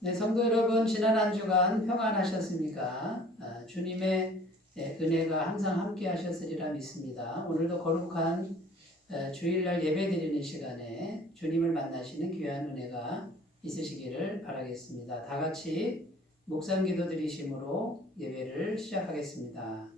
네, 성도 여러분, 지난 한 주간 평안하셨습니까? 주님의 은혜가 항상 함께 하셨으리라 믿습니다. 오늘도 거룩한 주일날 예배드리는 시간에 주님을 만나시는 귀한 은혜가 있으시기를 바라겠습니다. 다 같이 묵상 기도 드리심으로 예배를 시작하겠습니다.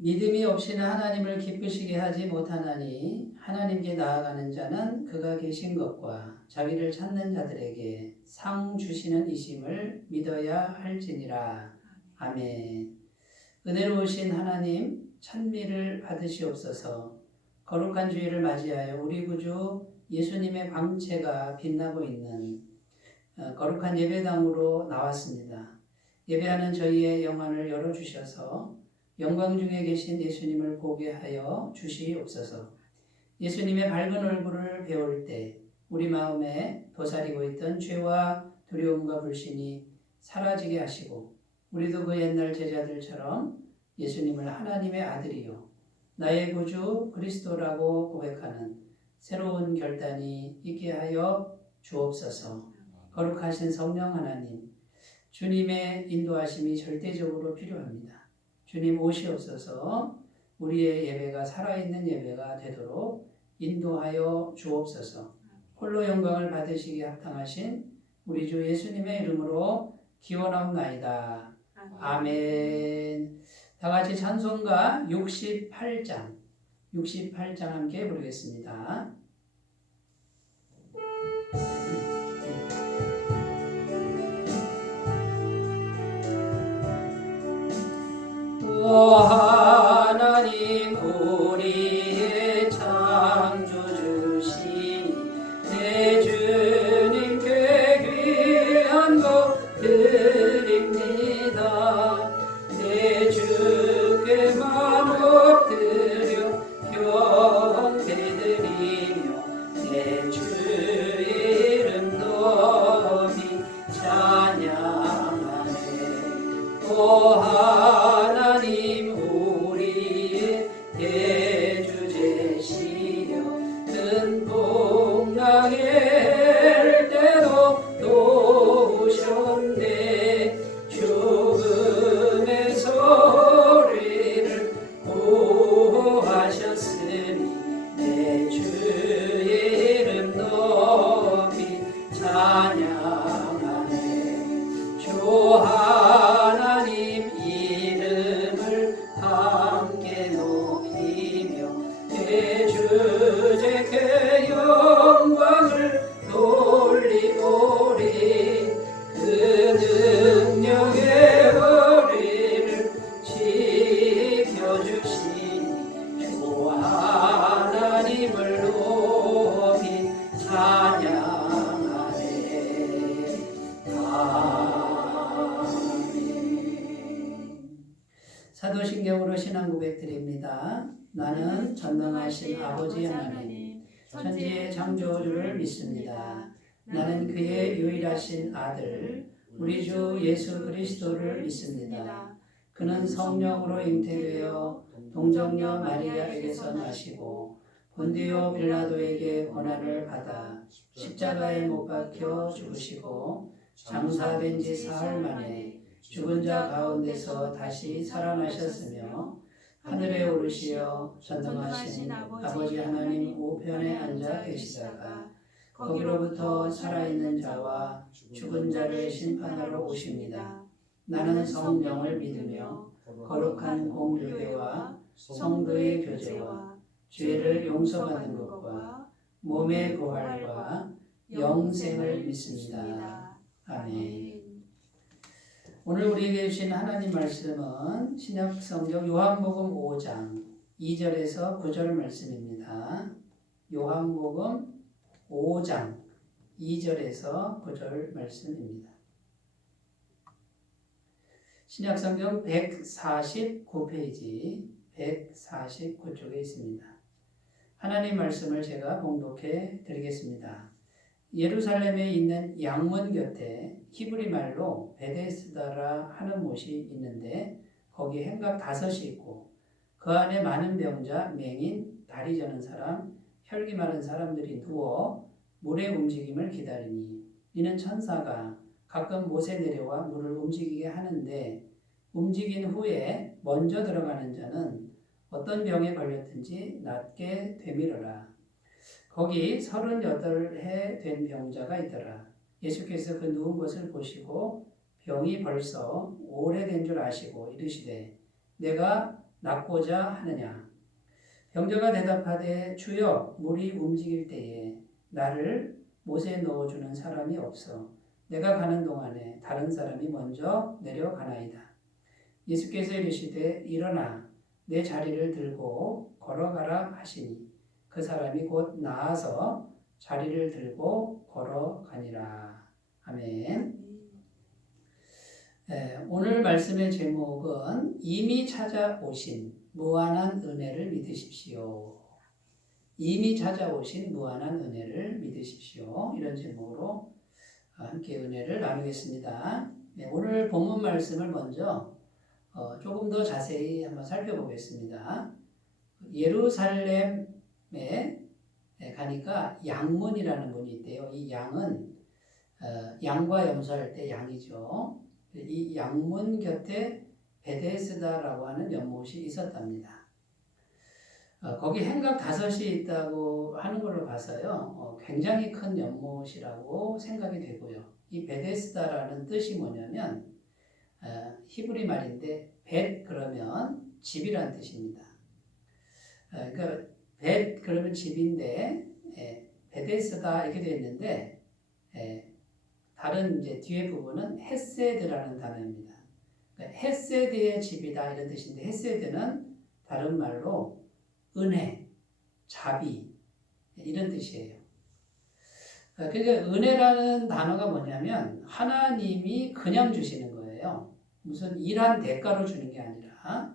믿음이 없이는 하나님을 기쁘시게 하지 못하나니 하나님께 나아가는 자는 그가 계신 것과 자기를 찾는 자들에게 상 주시는 이심을 믿어야 할지니라. 아멘. 은혜로우신 하나님, 찬미를 받으시옵소서. 거룩한 주일을 맞이하여 우리 구주 예수님의 광채가 빛나고 있는 거룩한 예배당으로 나왔습니다. 예배하는 저희의 영안을 열어주셔서 영광 중에 계신 예수님을 보게 하여 주시옵소서. 예수님의 밝은 얼굴을 배울 때 우리 마음에 도사리고 있던 죄와 두려움과 불신이 사라지게 하시고 우리도 그 옛날 제자들처럼 예수님을 하나님의 아들이요 나의 구주 그리스도라고 고백하는 새로운 결단이 있게 하여 주옵소서. 거룩하신 성령 하나님, 주님의 인도하심이 절대적으로 필요합니다. 주님 오시옵소서. 우리의 예배가 살아있는 예배가 되도록 인도하여 주옵소서. 홀로 영광을 받으시기에 합당하신 우리 주 예수님의 이름으로 기원하옵나이다. 아멘. 다 같이 찬송가 68장 함께 부르겠습니다. 오 하나님 우리의 창조주신 내 주님께 귀한 것 드립니다. 내 주께만 엎드려 경배드리며 내 주의 이름 높이 찬양하네. 오 하나님 우리의 대주제시여 큰 풍랑일 때도 도우셨네. 죽음의 소리를 구하셨으니 내 주의 이름 높이 찬양하네. 주 하나님 이름을 함께 높이며 대주제께 영광을 돌리오리. 그 능력의 우리를 지켜주시니 주 하나님을 높이 찬양하네. 사도신경으로 신앙 고백드립니다. 나는 전능하신 아버지 하나님, 천지의 창조주를 믿습니다. 나는 그의 유일하신 아들, 우리 주 예수 그리스도를 믿습니다. 그는 성령으로 잉태되어 동정녀 마리아에게서 나시고 본디오 빌라도에게 고난을 받아 십자가에 못 박혀 죽으시고 장사된 지 사흘 만에 죽은 자 가운데서 다시 살아나셨으며 하늘에 오르시어 전능하신 아버지 하나님 우편에 앉아 계시다가 거기로부터 살아있는 자와 죽은 자를 심판하러 오십니다. 나는 성령을 믿으며 거룩한 공교회와 성도의 교제와 죄를 용서받는 것과 몸의 부활과 영생을 믿습니다. 아멘. 오늘 우리에게 주신 하나님 말씀은 신약성경 요한복음 5장 2절에서 9절 말씀입니다. 요한복음 5장 2절에서 9절 말씀입니다. 신약성경 149페이지 149쪽에 있습니다. 하나님 말씀을 제가 봉독해 드리겠습니다. 예루살렘에 있는 양문 곁에 히브리 말로 베데스다라 하는 못이 있는데 거기 행각 5이 있고 그 안에 많은 병자, 맹인, 다리 저는 사람, 혈기 마른 사람들이 누워 물의 움직임을 기다리니 이는 천사가 가끔 못에 내려와 물을 움직이게 하는데 움직인 후에 먼저 들어가는 자는 어떤 병에 걸렸든지 낫게 되밀어라. 거기 38해 된 병자가 있더라. 예수께서 그 누운 것을 보시고 병이 벌써 오래된 줄 아시고 이르시되 내가 낫고자 하느냐. 병자가 대답하되 주여 물이 움직일 때에 나를 못에 넣어주는 사람이 없어 내가 가는 동안에 다른 사람이 먼저 내려가나이다. 예수께서 이르시되 일어나 내 자리를 들고 걸어가라 하시니 그 사람이 곧 나아서 자리를 들고 걸어가니라. 아멘. 오늘 말씀의 제목은 이미 찾아오신 무한한 은혜를 믿으십시오. 이미 찾아오신 무한한 은혜를 믿으십시오. 이런 제목으로 함께 은혜를 나누겠습니다. 오늘 본문 말씀을 먼저 조금 더 자세히 한번 살펴보겠습니다. 예루살렘에 가니까 양문이라는 문이 있대요. 이 양은 양과 염소할 때 양이죠. 이 양문 곁에 베데스다라고 하는 연못이 있었답니다. 거기 행각 5이 있다고 하는 걸로 봐서요. 굉장히 큰 연못이라고 생각이 되고요. 이 베데스다라는 뜻이 뭐냐면 히브리 말인데 벳 그러면 집이란 뜻입니다. 그러니까 벳 그러면 집인데 베데스다 이렇게 되어 있는데 다른 이제 뒤에 부분은 헤세드라는 단어입니다. 그러니까 헤세드의 집이다 이런 뜻인데 헤세드는 다른 말로 은혜, 자비 이런 뜻이에요. 그러니까 은혜라는 단어가 뭐냐면 하나님이 그냥 주시는 거예요. 무슨 일한 대가로 주는 게 아니라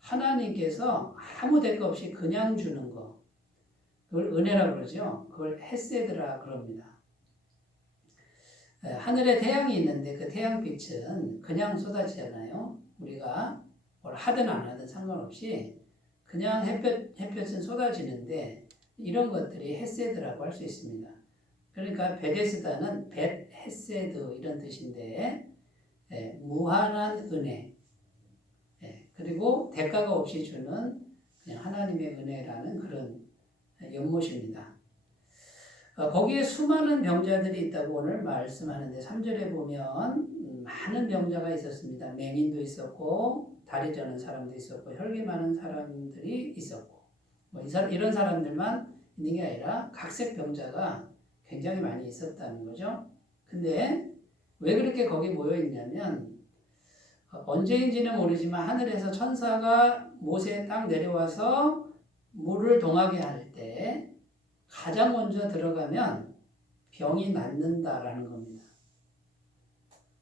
하나님께서 아무 대가 없이 그냥 주는 거. 그걸 은혜라고 그러죠. 그걸 헤세드라 그럽니다. 하늘에 태양이 있는데 그 태양빛은 그냥 쏟아지잖아요. 우리가 뭘 하든 안 하든 상관없이 그냥 햇볕은 쏟아지는데 이런 것들이 헤세드라고 할 수 있습니다. 그러니까 베데스다는 벳 헤세드 이런 뜻인데 무한한 은혜 그리고 대가가 없이 주는 그냥 하나님의 은혜라는 그런 연못입니다. 거기에 수많은 병자들이 있다고 오늘 말씀하는데 3절에 보면 많은 병자가 있었습니다. 맹인도 있었고 다리 저는 사람도 있었고 혈기 많은 사람들이 있었고 이런 사람들만 있는 게 아니라 각색 병자가 굉장히 많이 있었다는 거죠. 근데 왜 그렇게 거기 모여 있냐면 언제인지는 모르지만 하늘에서 천사가 못에 딱 내려와서 물을 동하게 할 때 가장 먼저 들어가면 병이 낫는다라는 겁니다.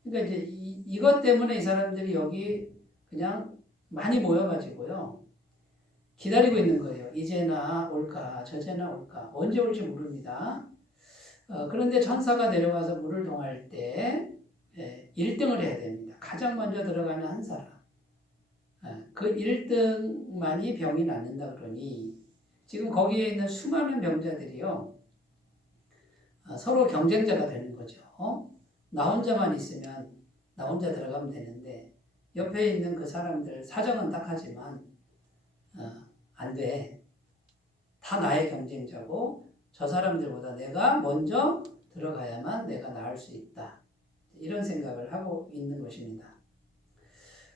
그러니까 이제 이것 때문에 이 사람들이 여기 그냥 많이 모여가지고요. 기다리고 있는 거예요. 이제나 올까, 저제나 올까, 언제 올지 모릅니다. 그런데 천사가 내려와서 물을 동할 때 1등을 해야 됩니다. 가장 먼저 들어가는 한 사람. 그 1등만이 병이 낫는다 그러니 지금 거기에 있는 수많은 병자들이요. 서로 경쟁자가 되는 거죠. 나 혼자만 있으면 나 혼자 들어가면 되는데 옆에 있는 그 사람들 사정은 딱하지만 안 돼. 다 나의 경쟁자고 저 사람들보다 내가 먼저 들어가야만 내가 나을 수 있다. 이런 생각을 하고 있는 것입니다.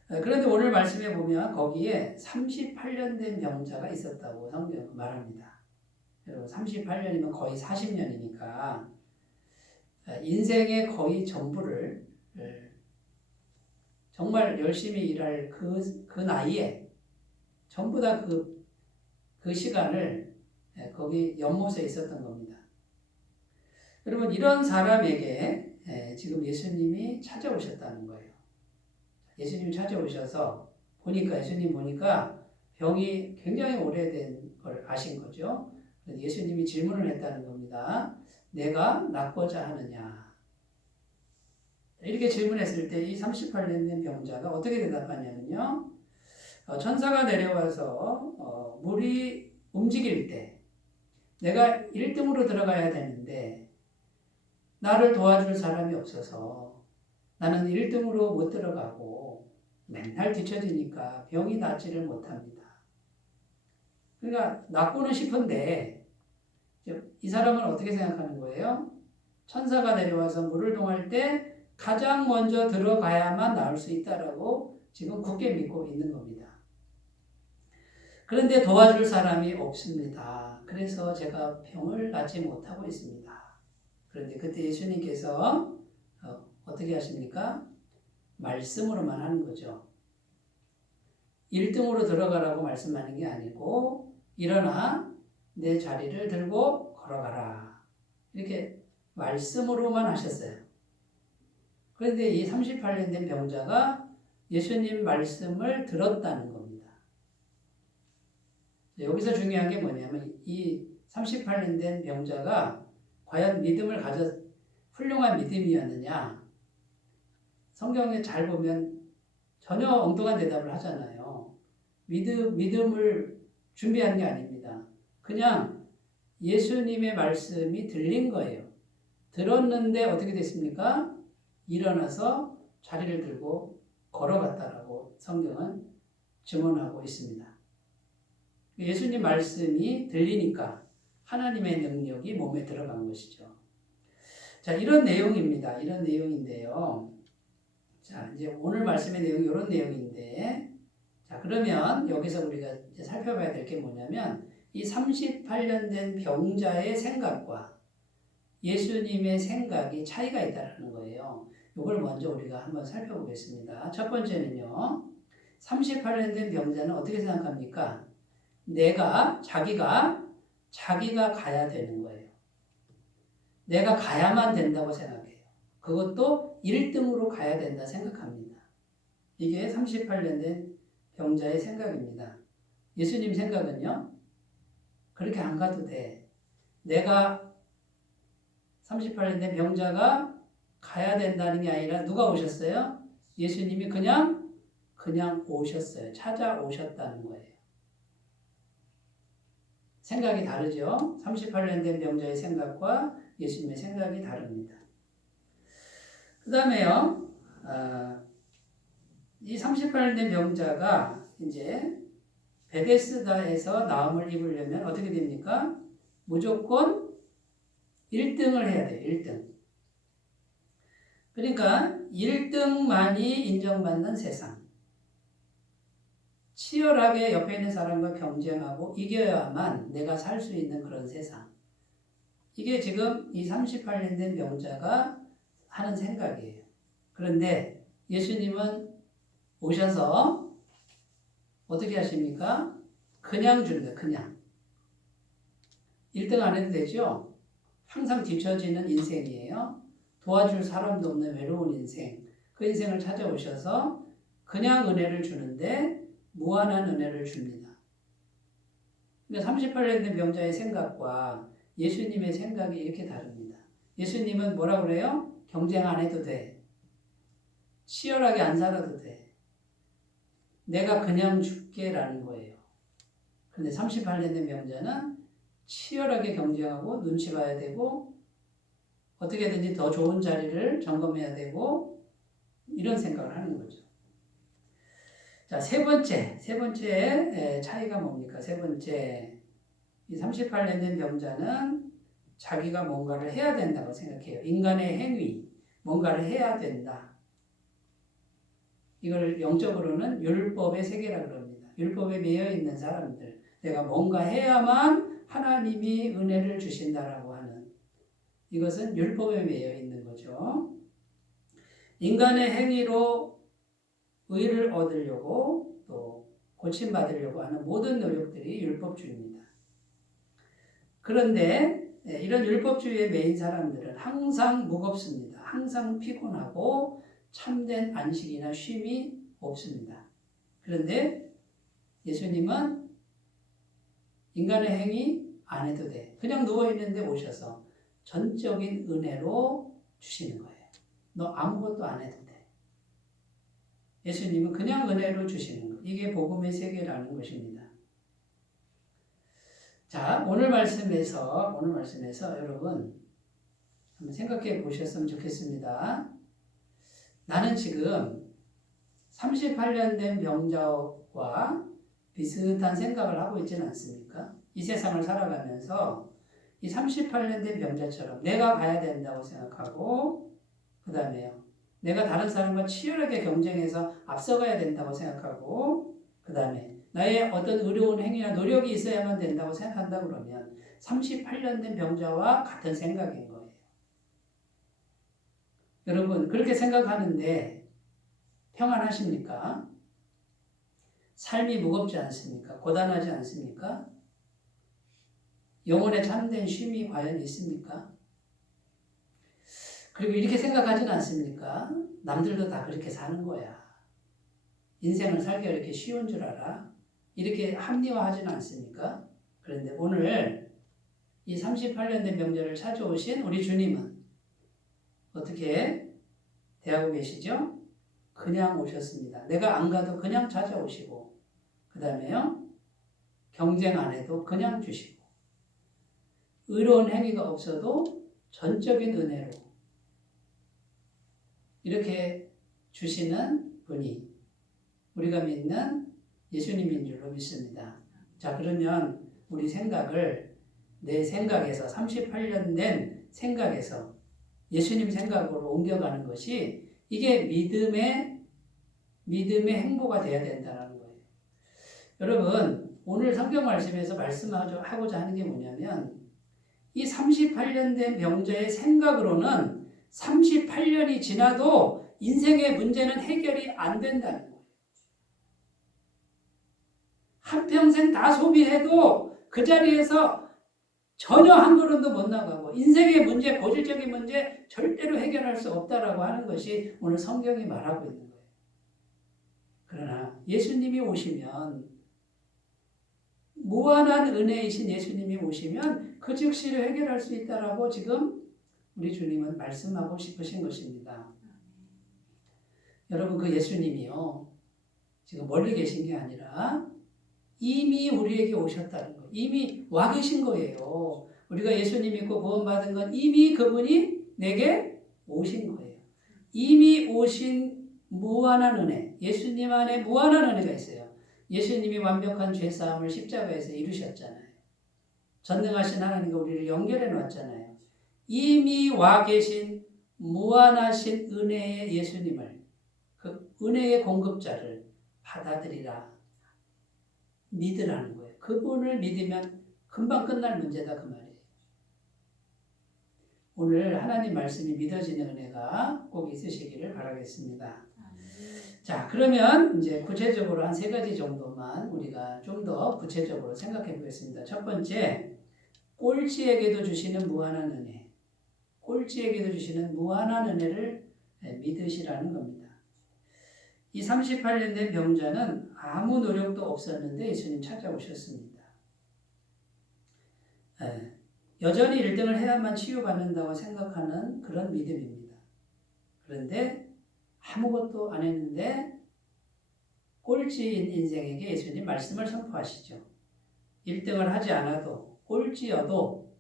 그런데 오늘 말씀에 보면 거기에 38년 된 병자가 있었다고 성경 말합니다. 여러분 38년이면 거의 40년이니까 인생의 거의 전부를 정말 열심히 일할 그 나이에 전부 다 그 시간을 거기 연못에 있었던 겁니다. 여러분 이런 사람에게 지금 예수님이 찾아오셨다는 거예요. 예수님 찾아오셔서 보니까 예수님 보니까 병이 굉장히 오래된 걸 아신 거죠. 예수님이 질문을 했다는 겁니다. 내가 낫고자 하느냐? 이렇게 질문했을 때 이 38년 된 병자가 어떻게 대답하냐면요. 천사가 내려와서 물이 움직일 때 내가 1등으로 들어가야 되는데 나를 도와줄 사람이 없어서 나는 1등으로 못 들어가고 맨날 뒤처지니까 병이 낫지를 못합니다. 그러니까 낫고는 싶은데 이 사람은 어떻게 생각하는 거예요? 천사가 내려와서 물을 동할 때 가장 먼저 들어가야만 나을 수 있다라고 지금 굳게 믿고 있는 겁니다. 그런데 도와줄 사람이 없습니다. 그래서 제가 병을 낫지 못하고 있습니다. 그런데 그때 예수님께서 어떻게 하십니까? 말씀으로만 하는 거죠. 1등으로 들어가라고 말씀하는 게 아니고 일어나 내 자리를 들고 걸어가라. 이렇게 말씀으로만 하셨어요. 그런데 이 38년 된 병자가 예수님 말씀을 들었다는 겁니다. 여기서 중요한 게 뭐냐면 이 38년 된 병자가 과연 믿음을 훌륭한 믿음이었느냐? 성경에 잘 보면 전혀 엉뚱한 대답을 하잖아요. 믿음을 준비한 게 아닙니다. 그냥 예수님의 말씀이 들린 거예요. 들었는데 어떻게 됐습니까? 일어나서 자리를 들고 걸어갔다라고 성경은 증언하고 있습니다. 예수님 말씀이 들리니까 하나님의 능력이 몸에 들어간 것이죠. 자, 이런 내용입니다. 이런 내용인데요. 자, 이제 오늘 말씀의 내용이 이런 내용인데, 자, 그러면 여기서 우리가 이제 살펴봐야 될 게 뭐냐면, 이 38년 된 병자의 생각과 예수님의 생각이 차이가 있다는 거예요. 이걸 먼저 우리가 한번 살펴보겠습니다. 첫 번째는요, 38년 된 병자는 어떻게 생각합니까? 자기가 가야 되는 거예요. 내가 가야만 된다고 생각해요. 그것도 1등으로 가야 된다 생각합니다. 이게 38년 된 병자의 생각입니다. 예수님 생각은요, 그렇게 안 가도 돼. 내가 38년 된 병자가 가야 된다는 게 아니라 누가 오셨어요? 예수님이 그냥 오셨어요. 찾아오셨다는 거예요. 생각이 다르죠? 38년 된 병자의 생각과 예수님의 생각이 다릅니다. 그 다음에요, 이 38년 된 병자가 이제 베데스다에서 나음을 입으려면 어떻게 됩니까? 무조건 1등을 해야 돼요. 1등. 그러니까 1등만이 인정받는 세상. 치열하게 옆에 있는 사람과 경쟁하고 이겨야만 내가 살 수 있는 그런 세상. 이게 지금 이 38년 된 병자가 하는 생각이에요. 그런데 예수님은 오셔서 어떻게 하십니까? 그냥 준다. 그냥. 1등 안 해도 되죠? 항상 뒤처지는 인생이에요. 도와줄 사람도 없는 외로운 인생. 그 인생을 찾아오셔서 그냥 은혜를 주는데 무한한 은혜를 줍니다. 그러니까 38년 된 병자의 생각과 예수님의 생각이 이렇게 다릅니다. 예수님은 뭐라 그래요? 경쟁 안 해도 돼. 치열하게 안 살아도 돼. 내가 그냥 줄게라는 거예요. 그런데 38년 된 병자는 치열하게 경쟁하고 눈치 봐야 되고 어떻게든지 더 좋은 자리를 점검해야 되고 이런 생각을 하는 거죠. 자, 세 번째 차이가 뭡니까? 세 번째, 이 38년 된 병자는 자기가 뭔가를 해야 된다고 생각해요. 인간의 행위, 뭔가를 해야 된다. 이걸 영적으로는 율법의 세계라고 합니다. 율법에 매여 있는 사람들, 내가 뭔가 해야만 하나님이 은혜를 주신다라고 하는 이것은 율법에 매여 있는 거죠. 인간의 행위로 의를 얻으려고 또 고침받으려고 하는 모든 노력들이 율법주의입니다. 그런데 이런 율법주의에 매인 사람들은 항상 무겁습니다. 항상 피곤하고 참된 안식이나 쉼이 없습니다. 그런데 예수님은 인간의 행위 안 해도 돼. 그냥 누워있는데 오셔서 전적인 은혜로 주시는 거예요. 너 아무것도 안 해도 돼. 예수님은 그냥 은혜로 주시는 거. 이게 복음의 세계라는 것입니다. 자, 오늘 말씀에서 여러분 한번 생각해 보셨으면 좋겠습니다. 나는 지금 38년 된 병자와 비슷한 생각을 하고 있지는 않습니까? 이 세상을 살아가면서 이 38년 된 병자처럼 내가 가야 된다고 생각하고, 그 다음에요, 내가 다른 사람과 치열하게 경쟁해서 앞서가야 된다고 생각하고, 그 다음에 나의 어떤 의로운 행위나 노력이 있어야만 된다고 생각한다 그러면 38년 된 병자와 같은 생각인 거예요. 여러분, 그렇게 생각하는데 평안하십니까? 삶이 무겁지 않습니까? 고단하지 않습니까? 영혼의 참된 쉼이 과연 있습니까? 그리고 이렇게 생각하지는 않습니까? 남들도 다 그렇게 사는 거야. 인생을 살기가 이렇게 쉬운 줄 알아? 이렇게 합리화하지는 않습니까? 그런데 오늘 이 38년 된 병자를 찾아오신 우리 주님은 어떻게 대하고 계시죠? 그냥 오셨습니다. 내가 안 가도 그냥 찾아오시고, 그 다음에요, 경쟁 안 해도 그냥 주시고, 의로운 행위가 없어도 전적인 은혜로 이렇게 주시는 분이 우리가 믿는 예수님인 줄로 믿습니다. 자, 그러면 우리 생각을 내 생각에서 38년 된 생각에서 예수님 생각으로 옮겨가는 것이 이게 믿음의 행보가 되어야 된다는 거예요. 여러분, 오늘 성경 말씀에서 말씀하고자 하는 게 뭐냐면 이 38년 된 병자의 생각으로는 38년이 지나도 인생의 문제는 해결이 안 된다는 거예요. 한평생 다 소비해도 그 자리에서 전혀 한 걸음도 못 나가고 인생의 문제, 고질적인 문제 절대로 해결할 수 없다라고 하는 것이 오늘 성경이 말하고 있는 거예요. 그러나 예수님이 오시면, 무한한 은혜이신 예수님이 오시면 그 즉시로 해결할 수 있다라고 지금 우리 주님은 말씀하고 싶으신 것입니다. 여러분, 그 예수님이요, 지금 멀리 계신 게 아니라 이미 우리에게 오셨다는 거예요. 이미 와 계신 거예요. 우리가 예수님 믿고 구원받은 건 이미 그분이 내게 오신 거예요. 이미 오신 무한한 은혜, 예수님 안에 무한한 은혜가 있어요. 예수님이 완벽한 죄사함을 십자가에서 이루셨잖아요. 전능하신 하나님과 우리를 연결해 놨잖아요. 이미 와 계신 무한하신 은혜의 예수님을, 그 은혜의 공급자를 받아들이라, 믿으라는 거예요. 그분을 믿으면 금방 끝날 문제다, 그 말이에요. 오늘 하나님 말씀이 믿어지는 은혜가 꼭 있으시기를 바라겠습니다. 자, 그러면 이제 구체적으로 한 3가지 정도만 우리가 좀 더 구체적으로 생각해 보겠습니다. 첫 번째, 꼴찌에게도 주시는 무한한 은혜. 꼴찌에게도 주시는 무한한 은혜를 믿으시라는 겁니다. 이 38년 된 병자는 아무 노력도 없었는데 예수님 찾아오셨습니다. 여전히 1등을 해야만 치유받는다고 생각하는 그런 믿음입니다. 그런데 아무것도 안 했는데 꼴찌인 인생에게 예수님 말씀을 선포하시죠. 1등을 하지 않아도 꼴찌여도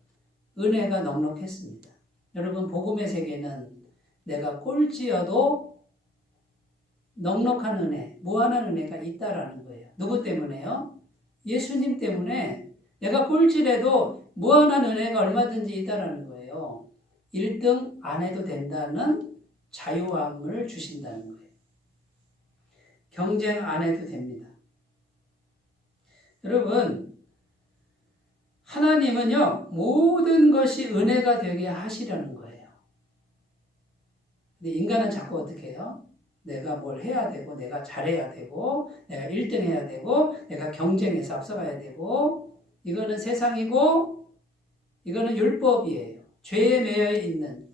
은혜가 넉넉했습니다. 여러분, 복음의 세계는 내가 꼴찌여도 넉넉한 은혜, 무한한 은혜가 있다라는 거예요. 누구 때문에요? 예수님 때문에 내가 꼴찌라도 무한한 은혜가 얼마든지 있다라는 거예요. 1등 안 해도 된다는 자유함을 주신다는 거예요. 경쟁 안 해도 됩니다. 여러분, 하나님은요, 모든 것이 은혜가 되게 하시려는 거예요. 근데 인간은 자꾸 어떻게 해요? 내가 뭘 해야 되고, 내가 잘해야 되고, 내가 1등 해야 되고, 내가 경쟁해서 앞서가야 되고, 이거는 세상이고, 이거는 율법이에요. 죄에 매여 있는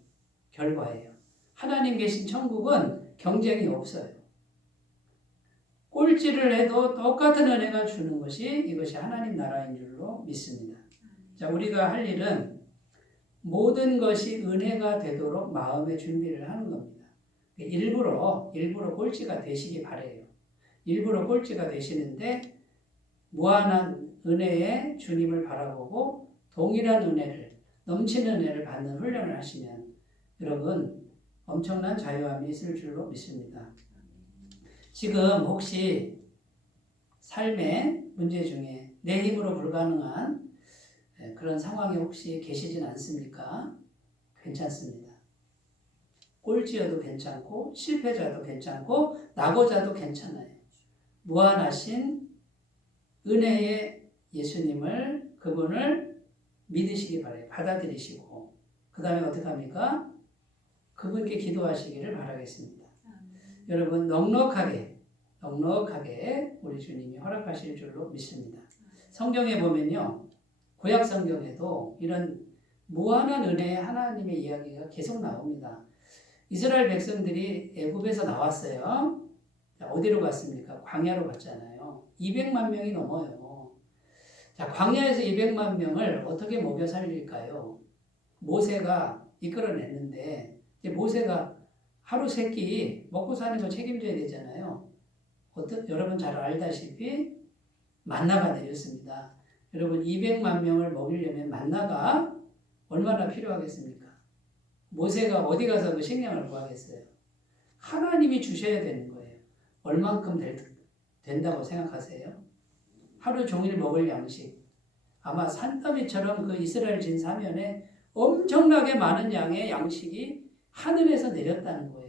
결과예요. 하나님 계신 천국은 경쟁이 없어요. 꼴찌를 해도 똑같은 은혜가 주는 것이 이것이 하나님 나라인 줄로 믿습니다. 자, 우리가 할 일은 모든 것이 은혜가 되도록 마음의 준비를 하는 겁니다. 일부러 꼴찌가 되시기 바래요. 일부러 꼴찌가 되시는데 무한한 은혜의 주님을 바라보고 동일한 은혜를, 넘치는 은혜를 받는 훈련을 하시면 여러분 엄청난 자유함이 있을 줄로 믿습니다. 지금 혹시 삶의 문제 중에 내 힘으로 불가능한 그런 상황이 혹시 계시진 않습니까? 괜찮습니다. 꼴찌여도 괜찮고 실패자도 괜찮고 낙오자도 괜찮아요. 무한하신 은혜의 예수님을, 그분을 믿으시기 바라요. 받아들이시고 그 다음에 어떻게 합니까? 그분께 기도하시기를 바라겠습니다. 여러분 넉넉하게 우리 주님이 허락하실 줄로 믿습니다. 성경에 보면요, 구약 성경에도 이런 무한한 은혜의 하나님의 이야기가 계속 나옵니다. 이스라엘 백성들이 애굽에서 나왔어요. 어디로 갔습니까? 광야로 갔잖아요. 200만 명이 넘어요. 자, 광야에서 200만 명을 어떻게 먹여 살릴까요? 모세가 이끌어냈는데 모세가 하루 세 끼 먹고 사는 거 책임져야 되잖아요. 여러분 잘 알다시피 만나가 내렸습니다. 여러분 200만 명을 먹이려면 만나가 얼마나 필요하겠습니까? 모세가 어디 가서 그 식량을 구하겠어요? 하나님이 주셔야 되는 거예요. 얼만큼 된다고 생각하세요? 하루 종일 먹을 양식. 아마 산더미처럼 그 이스라엘 진 사면에 엄청나게 많은 양의 양식이 하늘에서 내렸다는 거예요.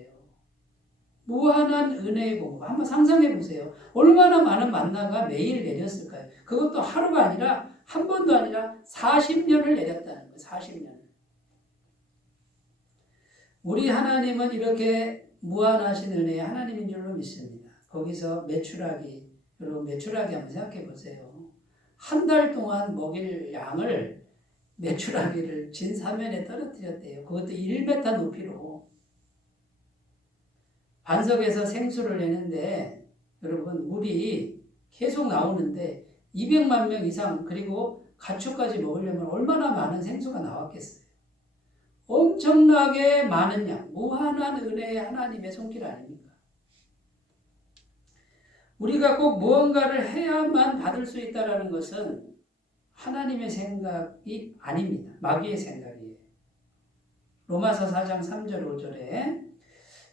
무한한 은혜의 공급. 한번 상상해 보세요. 얼마나 많은 만나가 매일 내렸을까요? 그것도 하루가 아니라 한 번도 아니라 40년을 내렸다는 거예요. 40년. 우리 하나님은 이렇게 무한하신 은혜의 하나님인 줄로 믿습니다. 거기서 여러분 메추라기 한번 생각해 보세요. 한 달 동안 먹일 양을 메추라기를 진 사면에 떨어뜨렸대요. 그것도 1m 높이로. 반석에서 생수를 내는데 여러분 물이 계속 나오는데 200만 명 이상 그리고 가축까지 먹으려면 얼마나 많은 생수가 나왔겠어요. 엄청나게 많은 양, 무한한 은혜의 하나님의 손길 아닙니까? 우리가 꼭 무언가를 해야만 받을 수 있다는 것은 하나님의 생각이 아닙니다. 마귀의 생각이에요. 로마서 4장 3절 5절에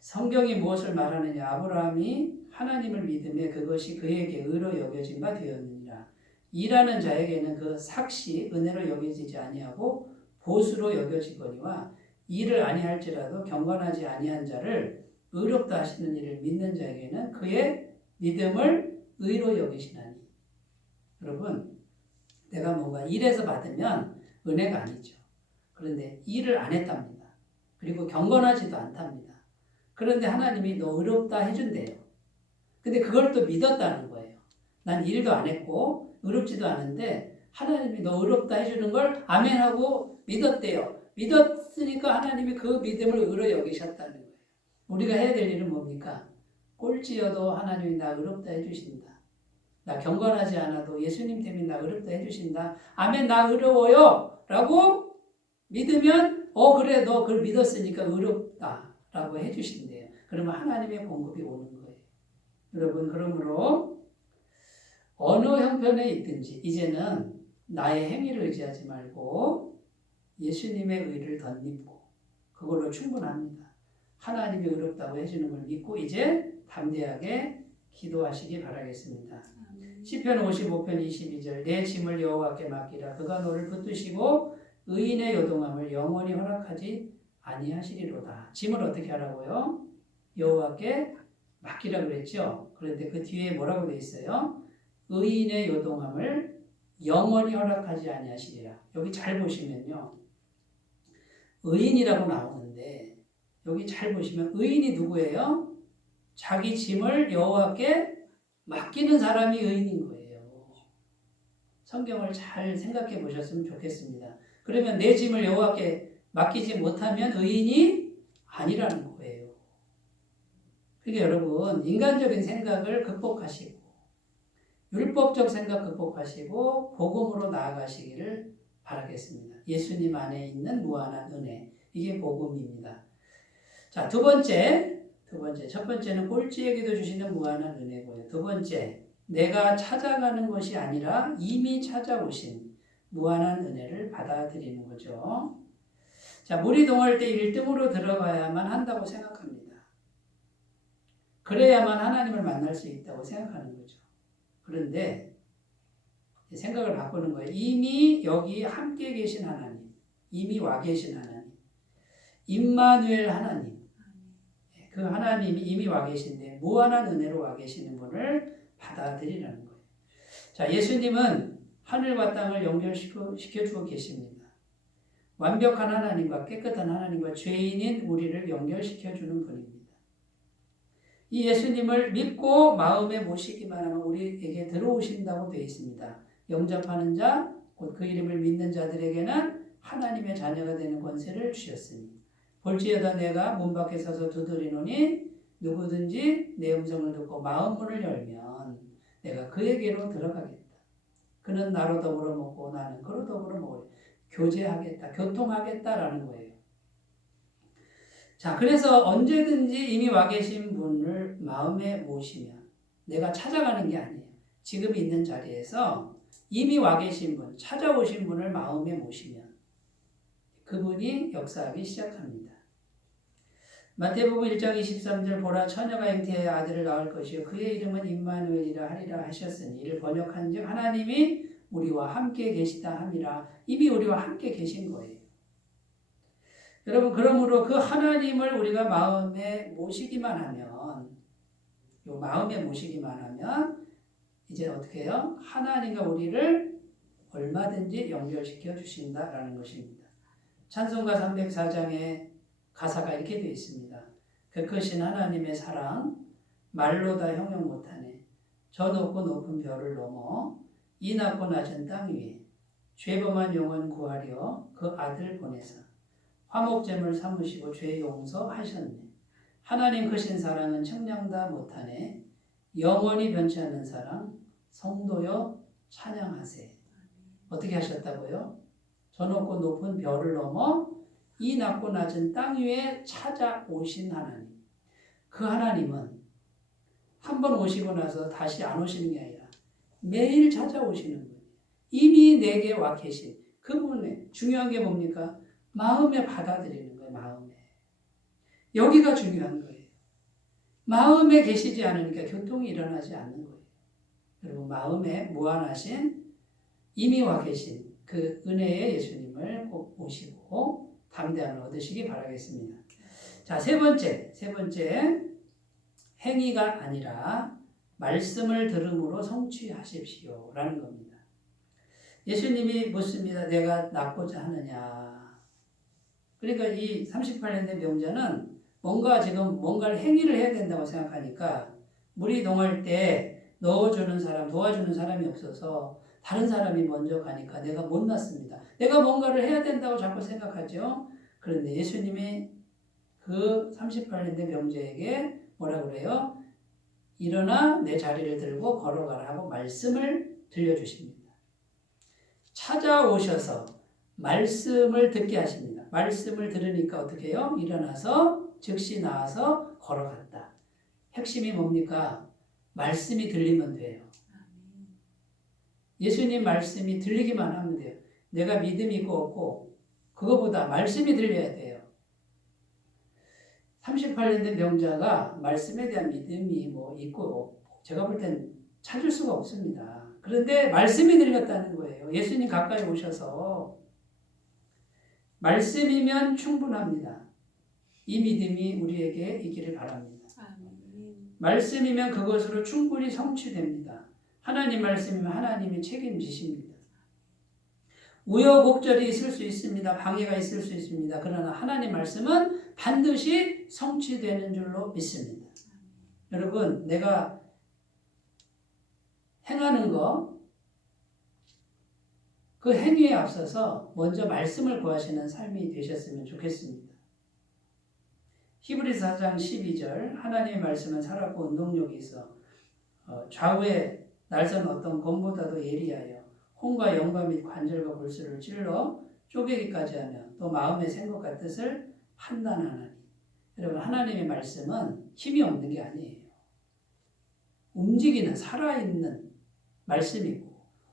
성경이 무엇을 말하느냐? 아브라함이 하나님을 믿음에 그것이 그에게 의로 여겨진 바 되었느니라. 일하는 자에게는 그 삭시 은혜로 여겨지지 아니하고 보수로 여겨지거니와 일을 아니할지라도 경건하지 아니한 자를 의롭다 하시는 이를 믿는 자에게는 그의 믿음을 의로 여기시나니. 여러분, 내가 뭔가 일해서 받으면 은혜가 아니죠. 그런데 일을 안 했답니다. 그리고 경건하지도 않답니다. 그런데 하나님이 너 의롭다 해준대요. 근데 그걸 또 믿었다는 거예요. 난 일도 안 했고 의롭지도 않은데 하나님이 너 의롭다 해주는 걸 아멘하고 믿었대요. 믿었으니까 하나님이 그 믿음을 의로 여기셨다는 거예요. 우리가 해야 될 일은 뭡니까? 꼴찌여도 하나님이 나 의롭다 해주신다. 나 경건하지 않아도 예수님 때문에 나 의롭다 해주신다. 아멘, 나 의로워요 라고 믿으면 그래 너 그걸 믿었으니까 의롭다 라고 해주신대요. 그러면 하나님의 공급이 오는 거예요. 여러분, 그러므로 어느 형편에 있든지 이제는 나의 행위를 의지하지 말고 예수님의 의를 덧입고 그걸로 충분합니다. 하나님이 의롭다고 해주는 걸 믿고 이제 담대하게 기도하시기 바라겠습니다. 시편 55편 22절 내 짐을 여호와께 맡기라. 그가 너를 붙드시고 의인의 요동함을 영원히 허락하지 아니하시리로다. 짐을 어떻게 하라고요? 여호와께 맡기라 그랬죠. 그런데 그 뒤에 뭐라고 되어 있어요? 의인의 요동함을 영원히 허락하지 아니하시리라. 여기 잘 보시면요. 의인이라고 나오는데 여기 잘 보시면 의인이 누구예요? 자기 짐을 여호와께 맡기는 사람이 의인인 거예요. 성경을 잘 생각해 보셨으면 좋겠습니다. 그러면 내 짐을 여호와께 맡기지 못하면 의인이 아니라는 거예요. 그러니까 여러분 인간적인 생각을 극복하시고 율법적 생각 극복하시고 복음으로 나아가시기를 바라겠습니다. 예수님 안에 있는 무한한 은혜, 이게 복음입니다. 자, 두 번째, 첫 번째는 꼴찌에게도 주시는 무한한 은혜고요. 두 번째, 내가 찾아가는 것이 아니라 이미 찾아오신 무한한 은혜를 받아들이는 거죠. 자, 물이 동할 때 1등으로 들어가야만 한다고 생각합니다. 그래야만 하나님을 만날 수 있다고 생각하는 거죠. 그런데 생각을 바꾸는 거예요. 이미 여기 함께 계신 하나님, 이미 와 계신 하나님, 임마누엘 하나님, 그 하나님이 이미 와 계신데 무한한 은혜로 와 계시는 분을 받아들이라는 거예요. 자, 예수님은 하늘과 땅을 연결시켜 주고 계십니다. 완벽한 하나님과 깨끗한 하나님과 죄인인 우리를 연결시켜 주는 분입니다. 이 예수님을 믿고 마음에 모시기만 하면 우리에게 들어오신다고 되어 있습니다. 영접하는 자, 곧 그 이름을 믿는 자들에게는 하나님의 자녀가 되는 권세를 주셨으니 볼지어다 내가 문 밖에 서서 두드리노니 누구든지 내 음성을 듣고 마음문을 열면 내가 그에게로 들어가겠다. 그는 나로 더불어 먹고 나는 그로 더불어 먹으리. 교제하겠다, 교통하겠다라는 거예요. 자, 그래서 언제든지 이미 와 계신 분을 마음에 모시면 내가 찾아가는 게 아니에요. 지금 있는 자리에서 이미 와 계신 분, 찾아오신 분을 마음에 모시면 그분이 역사하기 시작합니다. 마태복음 1장 23절 보라 처녀가 잉태해 아들을 낳을 것이요 그의 이름은 임마누엘이라 하리라 하셨으니 이를 번역한즉 하나님이 우리와 함께 계시다 함이라. 이미 우리와 함께 계신 거예요. 여러분, 그러므로 그 하나님을 우리가 마음에 모시기만 하면, 이제 어떻게 해요? 하나님과 우리를 얼마든지 연결시켜 주신다라는 것입니다. 찬송가 304장에 가사가 이렇게 되어 있습니다. 그 크신 하나님의 사랑 말로 다 형용 못하네. 저 높고 높은 별을 넘어 이 낮고 낮은 땅 위에 죄범한 영혼 구하려 그 아들 보내사 화목제물 삼으시고 죄 용서하셨네. 하나님 크신 사랑은 측량다 못하네. 영원히 변치 않는 사랑 성도여 찬양하세. 어떻게 하셨다고요? 저 높고 높은 별을 넘어 이 낮고 낮은 땅 위에 찾아오신 하나님. 그 하나님은 한 번 오시고 나서 다시 안 오시는 게 아니라 매일 찾아오시는 분이에요. 이미 내게 와 계신 그분의 중요한 게 뭡니까? 마음에 받아들이는 거예요. 마음에. 여기가 중요한 거예요. 마음에 계시지 않으니까 교통이 일어나지 않는 거예요. 여러분, 마음에 무한하신 이미 와 계신 그 은혜의 예수님을 꼭 모시고 담대함을 얻으시기 바라겠습니다. 자, 세 번째 행위가 아니라 말씀을 들음으로 성취하십시오 라는 겁니다. 예수님이 묻습니다. 내가 낫고자 하느냐. 그러니까 이 38년 된 병자는 뭔가를 행위를 해야 된다고 생각하니까 물이 동할 때 넣어주는 사람, 도와주는 사람이 없어서 다른 사람이 먼저 가니까 내가 못 낫습니다. 내가 뭔가를 해야 된다고 자꾸 생각하죠. 그런데 예수님이 그 38년 된 병자에게 뭐라고 그래요? 일어나 내 자리를 들고 걸어가라 하고 말씀을 들려주십니다. 찾아오셔서 말씀을 듣게 하십니다. 말씀을 들으니까 어떻게 해요? 일어나서 즉시 나와서 걸어갔다. 핵심이 뭡니까? 말씀이 들리면 돼요. 예수님 말씀이 들리기만 하면 돼요. 내가 믿음이 있고 없고 그거보다 말씀이 들려야 돼요. 38년 된 병자가 말씀에 대한 믿음이 있고 제가 볼 땐 찾을 수가 없습니다. 그런데 말씀이 들렸다는 거예요. 예수님 가까이 오셔서 말씀이면 충분합니다. 이 믿음이 우리에게 있기를 바랍니다. 말씀이면 그것으로 충분히 성취됩니다. 하나님 말씀이면 하나님이 책임지십니다. 우여곡절이 있을 수 있습니다. 방해가 있을 수 있습니다. 그러나 하나님 말씀은 반드시 성취되는 줄로 믿습니다. 여러분, 내가 행하는 그 행위에 앞서서 먼저 말씀을 구하시는 삶이 되셨으면 좋겠습니다. 히브리서 4장 12절 하나님의 말씀은 살았고 운동력이 있어 좌우에 날선 어떤 검보다도 예리하여 혼과 영과 및 관절과 골수를 찔러 쪼개기까지 하며 또 마음의 생각과 뜻을 판단하나니. 여러분 하나님의 말씀은 힘이 없는 게 아니에요. 움직이는 살아있는 말씀이고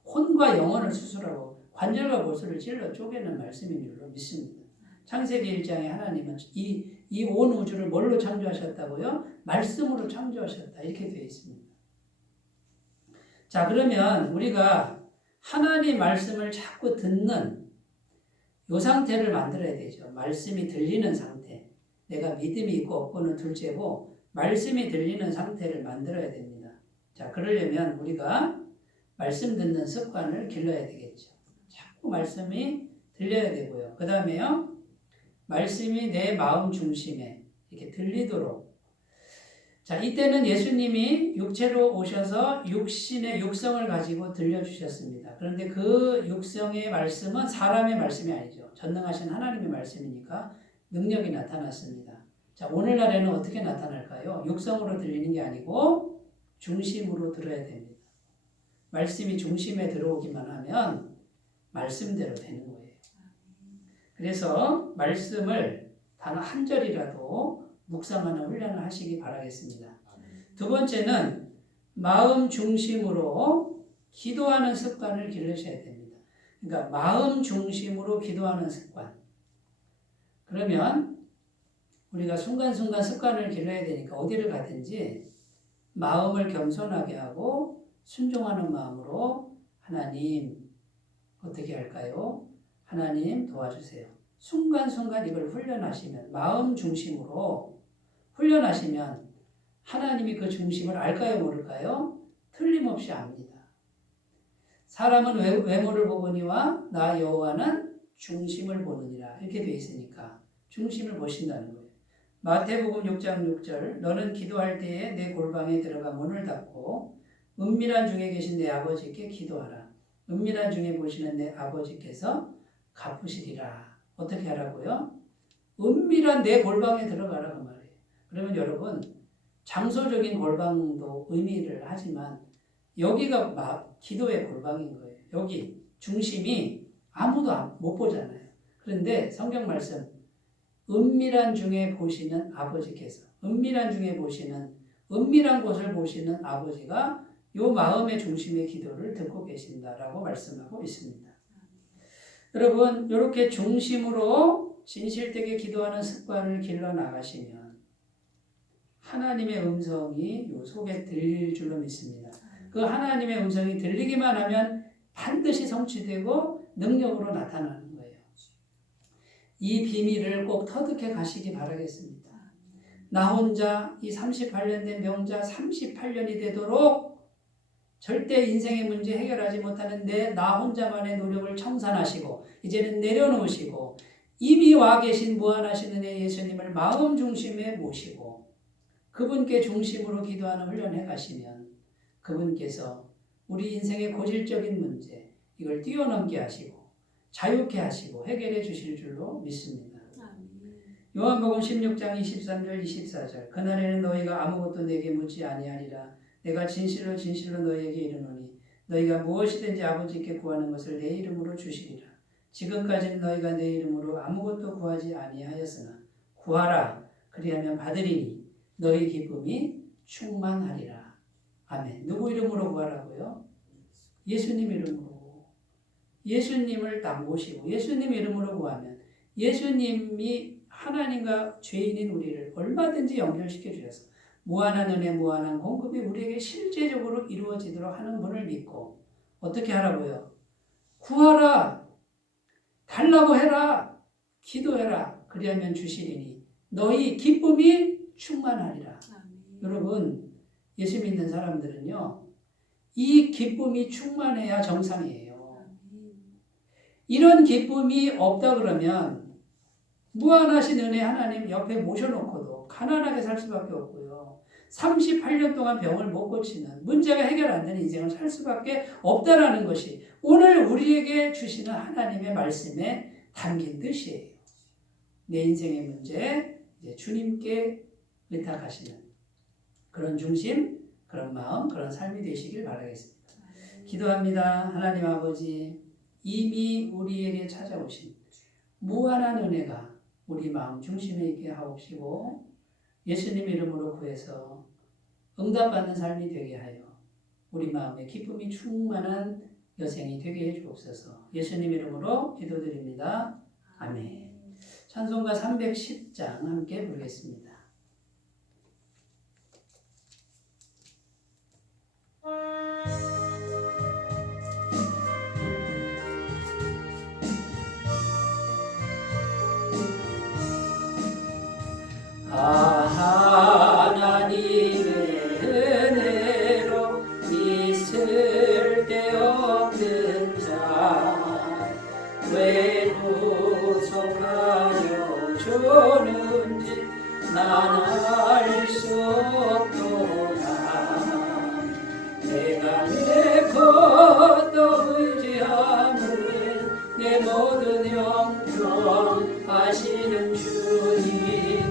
혼과 영혼을 수술하고 관절과 골수를 찔러 쪼개는 말씀인 줄로 믿습니다. 창세기 1장에 하나님은 이 온 우주를 뭘로 창조하셨다고요? 말씀으로 창조하셨다. 이렇게 되어 있습니다. 자, 그러면 우리가 하나님 말씀을 자꾸 듣는 이 상태를 만들어야 되죠. 말씀이 들리는 상태. 내가 믿음이 있고 없고는 둘째고 말씀이 들리는 상태를 만들어야 됩니다. 자, 그러려면 우리가 말씀 듣는 습관을 길러야 되겠죠. 자꾸 말씀이 들려야 되고요. 그 다음에요. 말씀이 내 마음 중심에 이렇게 들리도록. 자, 이때는 예수님이 육체로 오셔서 육신의 육성을 가지고 들려주셨습니다. 그런데 그 육성의 말씀은 사람의 말씀이 아니죠. 전능하신 하나님의 말씀이니까 능력이 나타났습니다. 자, 오늘날에는 어떻게 나타날까요? 육성으로 들리는 게 아니고 중심으로 들어야 됩니다. 말씀이 중심에 들어오기만 하면 말씀대로 되는 거예요. 그래서 말씀을 단 한 절이라도 묵상하는 훈련을 하시기 바라겠습니다. 두 번째는 마음 중심으로 기도하는 습관을 기르셔야 됩니다. 그러니까 마음 중심으로 기도하는 습관. 그러면 우리가 순간순간 습관을 길러야 되니까 어디를 가든지 마음을 겸손하게 하고 순종하는 마음으로 하나님 어떻게 할까요? 하나님 도와주세요. 순간순간 이걸 훈련하시면 마음 중심으로 훈련하시면 하나님이 그 중심을 알까요 모를까요? 틀림없이 압니다. 사람은 외모를 보거니와 나 여호와는 중심을 보느니라 이렇게 되어 있으니까 중심을 보신다는 거예요. 마태복음 6장 6절 너는 기도할 때에 내 골방에 들어가 문을 닫고 은밀한 중에 계신 내 아버지께 기도하라. 은밀한 중에 보시는 내 아버지께서 갚으시리라. 어떻게 하라고요? 은밀한 내 골방에 들어가라 그 말이에요. 그러면 여러분 장소적인 골방도 의미를 하지만 여기가 기도의 골방인 거예요. 여기 중심이 아무도 못 보잖아요. 그런데 성경 말씀 은밀한 중에 보시는 아버지께서 은밀한 중에 보시는 은밀한 곳을 보시는 아버지가 요 마음의 중심의 기도를 듣고 계신다라고 말씀하고 있습니다. 여러분 이렇게 중심으로 진실되게 기도하는 습관을 길러 나가시면 하나님의 음성이 요 속에 들릴 줄로 믿습니다. 그 하나님의 음성이 들리기만 하면 반드시 성취되고 능력으로 나타나는 거예요. 이 비밀을 꼭 터득해 가시기 바라겠습니다. 나 혼자 이 38년 된 명자 38년이 되도록 절대 인생의 문제 해결하지 못하는 나 혼자만의 노력을 청산하시고 이제는 내려놓으시고 이미 와 계신 무한하신 은혜 예수님을 마음 중심에 모시고 그분께 중심으로 기도하는 훈련해 가시면 그분께서 우리 인생의 고질적인 문제 이걸 뛰어넘게 하시고 자유케 하시고 해결해 주실 줄로 믿습니다. 요한복음 16장 23절 24절 그날에는 너희가 아무것도 내게 묻지 아니하리라. 내가 진실로 진실로 너희에게 이르노니 너희가 무엇이든지 아버지께 구하는 것을 내 이름으로 주시리라. 지금까지는 너희가 내 이름으로 아무것도 구하지 아니하였으나 구하라 그리하면 받으리니 너희 기쁨이 충만하리라. 아멘. 누구 이름으로 구하라고요? 예수님 이름으로. 예수님을 딱 모시고 예수님 이름으로 구하면 예수님이 하나님과 죄인인 우리를 얼마든지 연결시켜 주셔서 무한한 은혜, 무한한 공급이 우리에게 실제적으로 이루어지도록 하는 분을 믿고 어떻게 하라고요? 구하라, 달라고 해라, 기도해라. 그리하면 주시리니 너희 기쁨이 충만하리라. 여러분, 예수 믿는 사람들은요, 이 기쁨이 충만해야 정상이에요. 이런 기쁨이 없다 그러면 무한하신 은혜 하나님 옆에 모셔놓고도 가난하게 살 수밖에 없고요. 38년 동안 병을 못 고치는 문제가 해결 안 되는 인생을 살 수밖에 없다라는 것이 오늘 우리에게 주시는 하나님의 말씀에 담긴 뜻이에요. 내 인생의 문제 주님께 의탁하시는 그런 중심, 그런 마음, 그런 삶이 되시길 바라겠습니다. 기도합니다. 하나님 아버지, 이미 우리에게 찾아오신 무한한 은혜가 우리 마음 중심에 있게 하옵시고 예수님 이름으로 구해서 응답받는 삶이 되게 하여 우리 마음에 기쁨이 충만한 여생이 되게 해주옵소서. 예수님 이름으로 기도드립니다. 아멘. 찬송가 310장 함께 부르겠습니다. 하나님의 은혜로 있을 데 없는 자 왜 구속하여 주는지 난 알 수 없도다. 내가 내 것도 의지함은 내 모든 형편 하시는 주님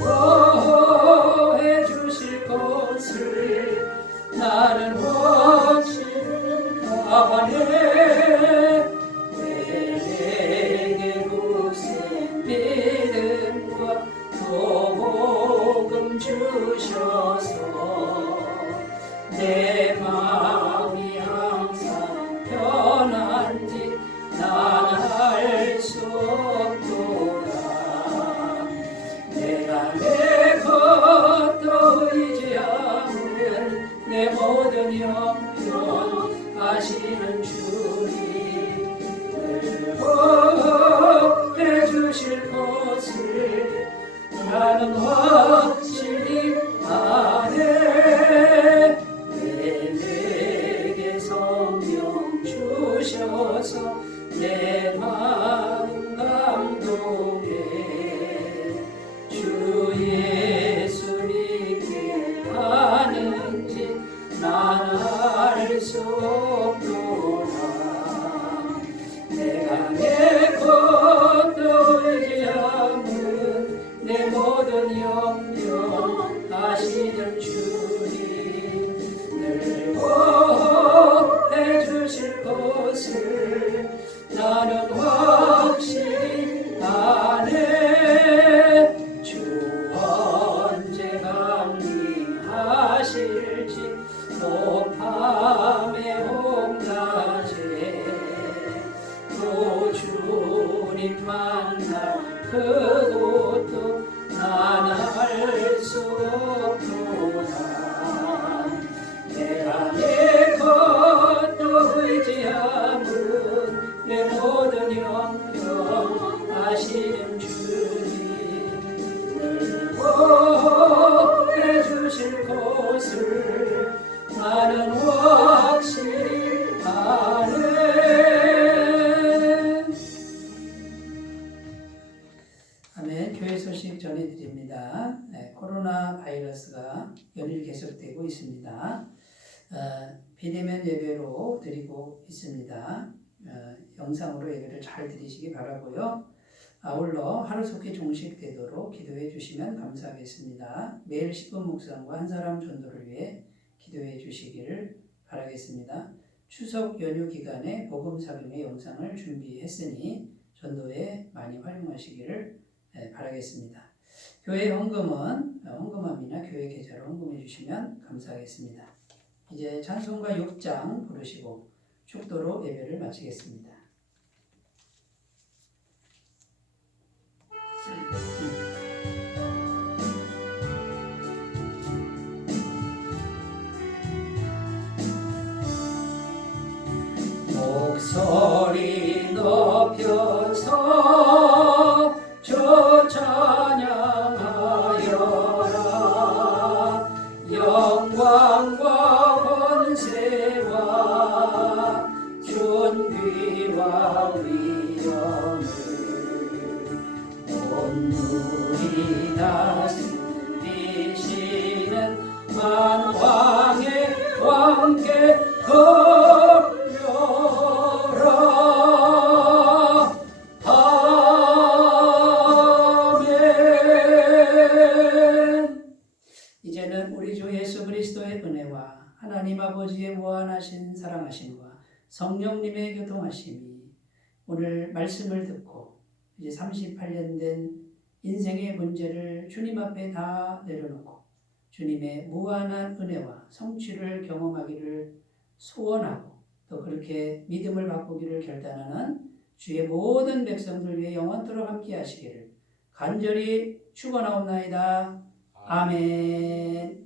보호해 주실 것을 나는 확신하네. 내게 구세 믿음과 복음 주셔서 내 마음이 항상 편한지 난 알 수 없도다. 내가 내 것도 의지함은 내 모든 형편 하시는 주님을 보호해 주실 것을 나는 확실히 아네. 내게 성령 주셔서 내 마음 감동해 주 예수 믿게 하는지 난 알 수 없도다. 내가 내 것도 의지함은 내 모든 영역 하시는 주님 늘 보호해 주실 것을 나는 확실히 아네. 주 언제 강림하실지 밤에 홍낮에 또 주님 만날 그곳도 난 알 수 없도다. 내가 내 것도 의지함은 내 모든 형편 하시는 주님 늘 보호해 주실 것을 나는 확실히 아네. 아멘. 교회 소식 전해드립니다. 코로나 바이러스가 연일 계속되고 있습니다. 비대면 예배로 드리고 있습니다. 영상으로 예배를 잘 드리시기 바라고요. 아울러 하루속히 종식되도록 기도해 주시면 감사하겠습니다. 매일 10분 묵상과 한 사람 전도를 위해 기도해 주시기를 바라겠습니다. 추석 연휴 기간에 복음 사경의 영상을 준비했으니 전도에 많이 활용하시기를 바라겠습니다. 교회 헌금함이나 교회 계좌로 헌금해 주시면 감사하겠습니다. 이제 찬송가 6장 부르시고 축도로 예배를 마치겠습니다. 목소리 높여서 주 찬양하여라. 영광과 권세와 존귀와 위엄을 온누리 다스리시는 만왕의 왕께 돌려라. 아멘. 감당하심과 성령님의 교통하심이 오늘 말씀을 듣고 이제 38년 된 인생의 문제를 주님 앞에 다 내려놓고 주님의 무한한 은혜와 성취를 경험하기를 소원하고 또 그렇게 믿음을 바꾸기를 결단하는 주의 모든 백성들 위해 영원토록 함께 하시기를 간절히 축원하옵나이다. 아멘.